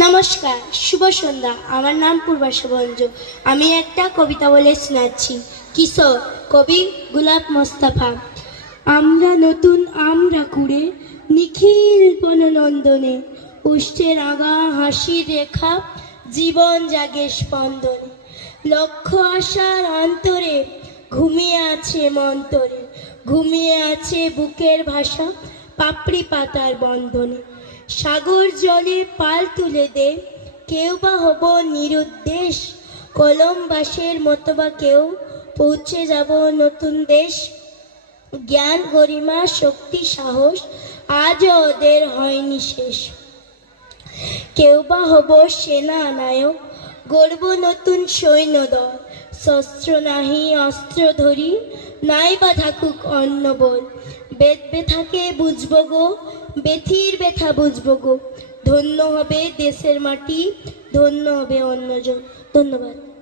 নমস্কার, শুভ সন্ধ্যা। আমার নাম পূর্বাশা বঞ্জ। আমি একটা কবিতা বলে শোনাচ্ছি। কিশোর, কবি গোলাপ মোস্তফা। আমরা নতুন আমরা কুড়ে নিখিল বননন্দনে, উষ্ঠের আগা হাসির রেখা, জীবন জাগে স্পন্দনে। লক্ষ্য আশার অন্তরে ঘুমিয়ে আছে মন্তরে, ঘুমিয়ে আছে বুকের ভাষা পাপড়ি পাতার বন্ধনে। সাগর জলে পাল তুলে দে, কেউ বা হব নিরুদ্দেশ, কলম বাসের মতো বা কেউ পৌঁছে যাব নতুন দেশ। জ্ঞান গরিমা শক্তি সাহস আজও ওদের হয়নি শেষ। কেউ বা হব সেনা নায়ক, গড়ব নতুন সৈন্যদল। শস্ত্র নাহি অস্ত্র ধরি, নাই বা থাকুক অন্য বল। বেদ বেথাকে বুঝব গো, বেথির ব্যথা বুঝব গো। ধন্য হবে দেশের মাটি, ধন্য হবে অন্যজন। ধন্যবাদ।